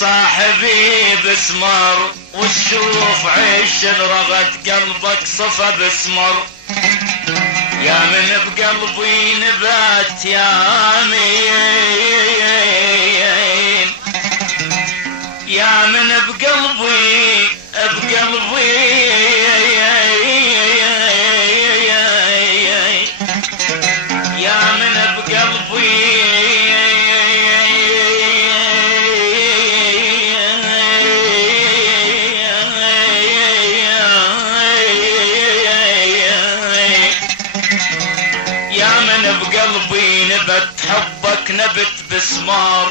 صاحبي بسمر، وتشوف عيش رغد قلبك صفى بسمر. يا من بقلبي نبات يامين، يا من بقلبي يا من بقلبي يا من بقلبي نبت حبك نبت بسمار.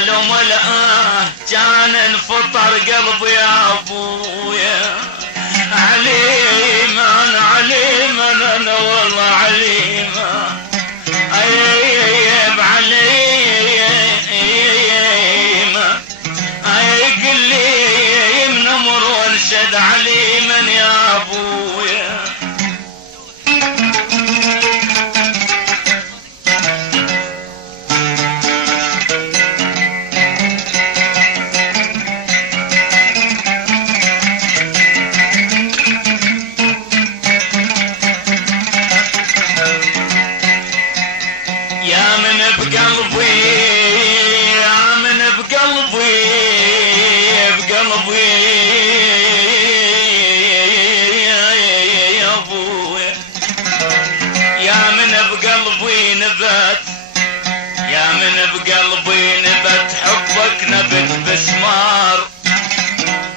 لو ملأه كان انفطر قلبي يا ابويا. عليما انا والله عليما ايب عليما قل لي من امر وانشد عليما يا ابويا. بقلبي نبت حبك نبت بسمار.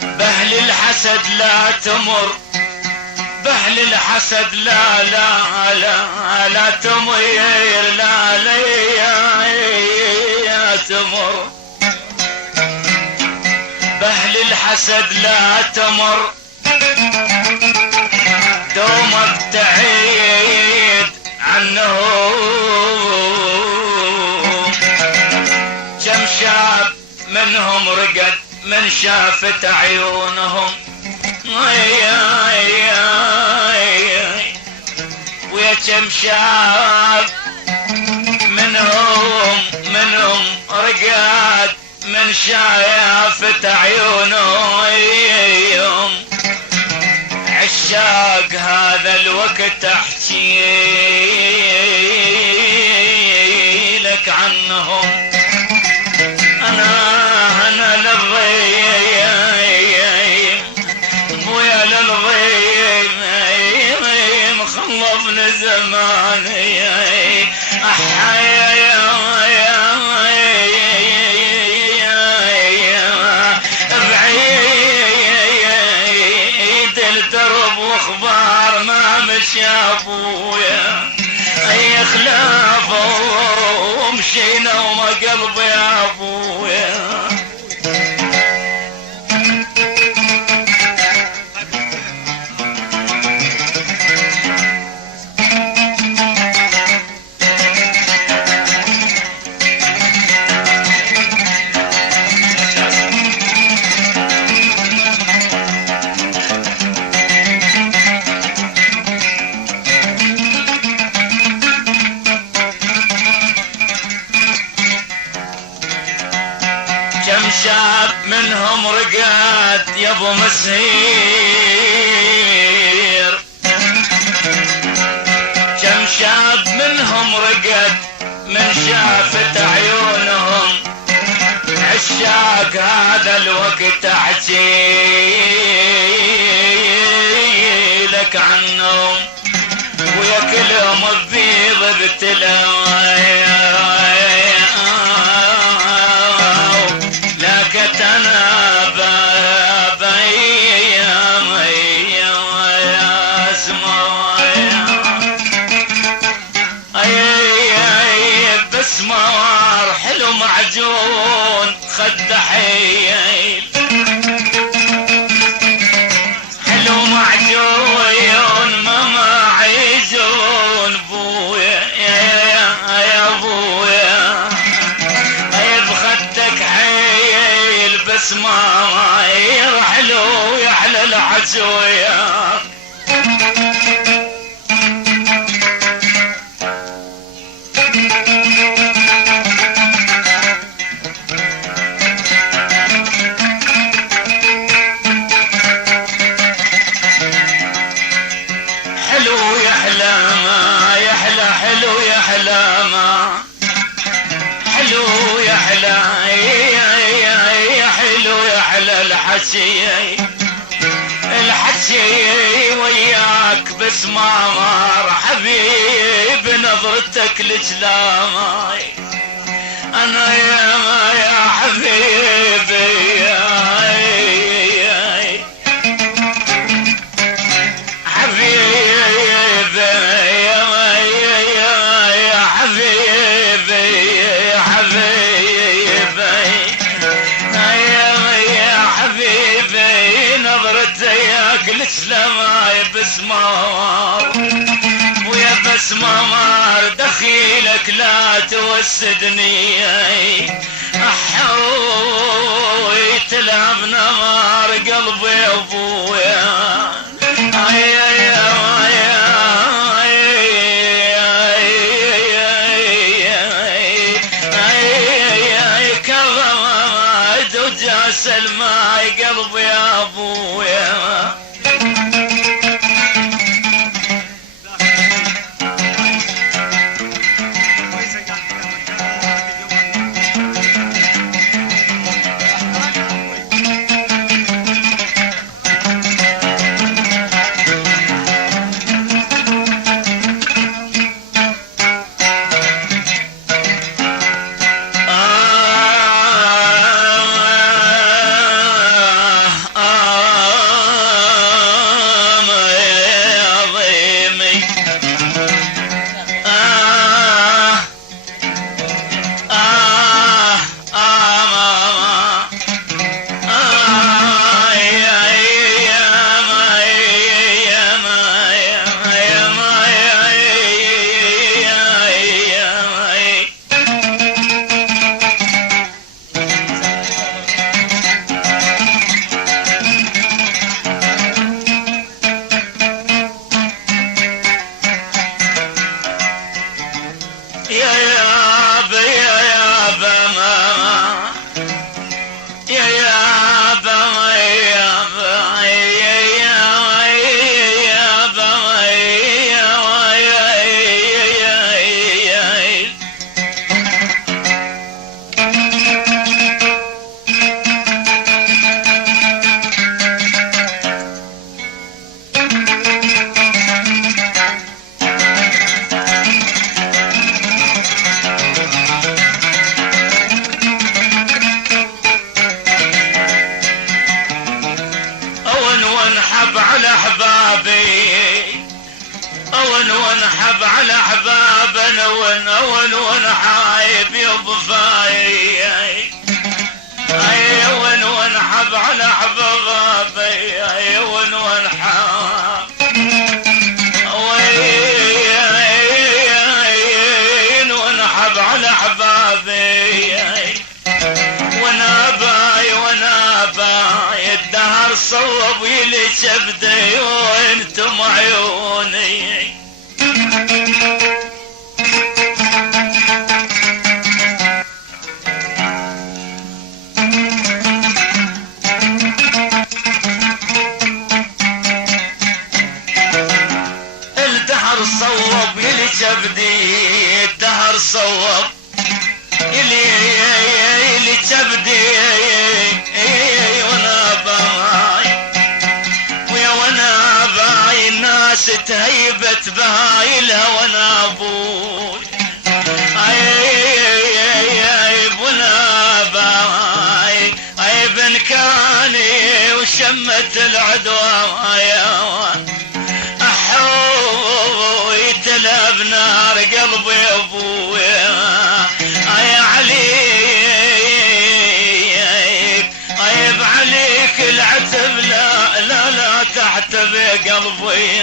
بهل الحسد لا تمر، بهل الحسد لا تمر، لا تمر. بهل الحسد لا تمر، دومك تعيد عنه. كم شاب منهم رقد من شافت عيونهم، ويا كم شاب منهم رقد من شافت عيونهم. عشاق هذا الوقت احكي لك عنهم. انا للضيم بويا للضيم خلفني زمان بعيد الدرب واخبار ما مشي ابويا. اي خلافه ومشينا وما قلبي يا ابويا. شاب منهم رقاد يا ابو مسير، كم شاب منهم رقد من شافت عيونهم. عشاق هذا الوقت احكي لك عنهم، ويا كلهم بيض ابتلاء. بسمار حلو معجون خد حيل، حلو معجون ما عيجون بويا يا بويا. بخدك حيل بسمار حلو يحلى العجويا. يحلى ما حلو يحلى حلو يحلى الحكي وياك بس ما مر حبيب نظرتك لجلامي انا يا حبيبي سلاماي بسمار ويا بسمار دخيلك لا توسدني احوي تلعب نمار قلبي ابويا كرمت وجاس الماي قلبي يا ابويا ونحب على احبابنا ونول ونحايب يبفاي ونحب على احبابي ونحب ونحب على احبابي وناباي الدهر صوب يلي شبدي وانتم عيوني الدهر صوب يلي شبدي الدهر صوب يلي شبدي الناس تهيبت بهايلها وانا ابوي ابن كاني وشمت العدوى احوي تلاب نار قلبي ابوي يا علي عيب عليك العتب لا تحتب قلبي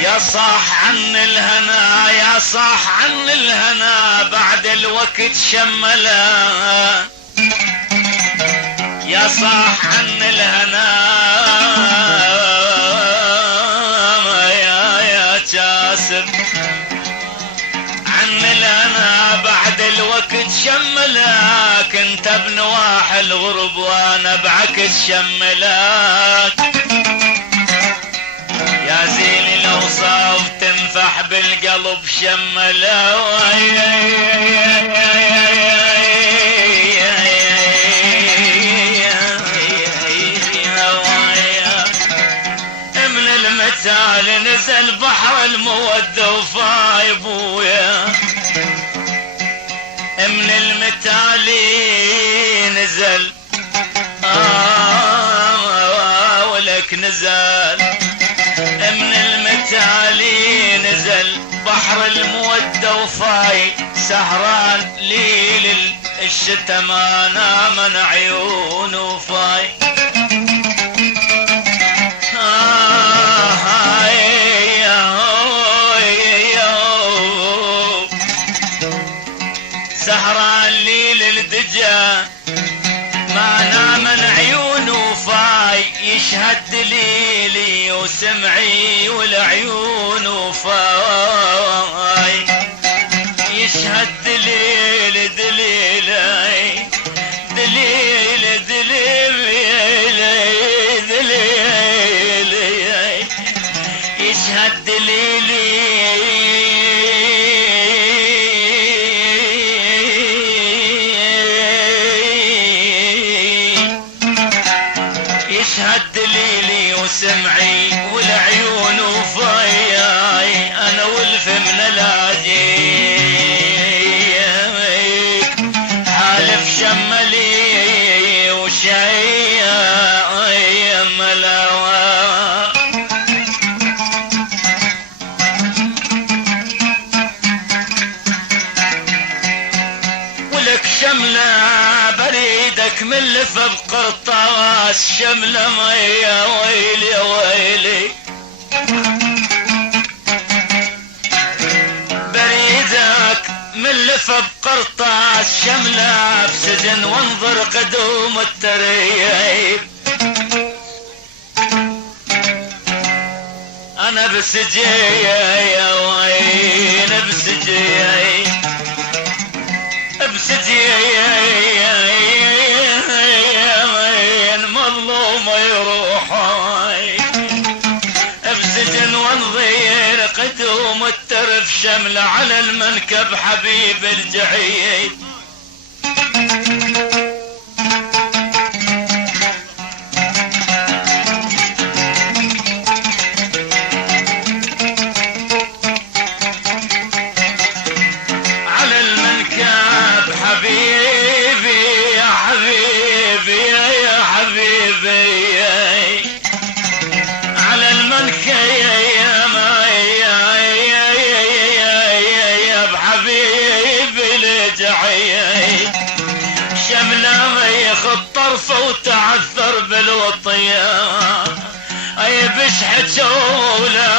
يا صاح عن الهنا يا صاح عن الهنا بعد الوقت شملا يا صاح عن الهنا شملاك انت بنواحي الغرب وانا بعكس شملاك. يا زيني لو صاف تنفح بالقلب شملاك. من المثال نزل بحر المودة وفاي بويا. من المتالي نزل ولك نزل. من المتالي نزل بحر المودة وفاي سهران ليل الشتا ما نام عيونه فاي. سهران ليل الدجا ما نام عيونه فاي. يشهد دليلي وسمعي والعيون فاي. يشهد دليل دليلي دليل دليل دليل. يشهد دليلي سمعي والعيون وفاي. انا والفم نلاقيك حالف شملي وشاي ملاوى. ولك شملة بريدك ملف بقرطاس شملة ميا ويلي ويلي. بريدك ملف بقرطاس شملة بسجن وانظر قدوم التريب. انا بسجي يا وين بسجي بسجي مظلوم يروح بسجن وانظير قدوم الترف شملة على المنكب حبيب الجحيد. وتعثر بالوطية اي بش حجولة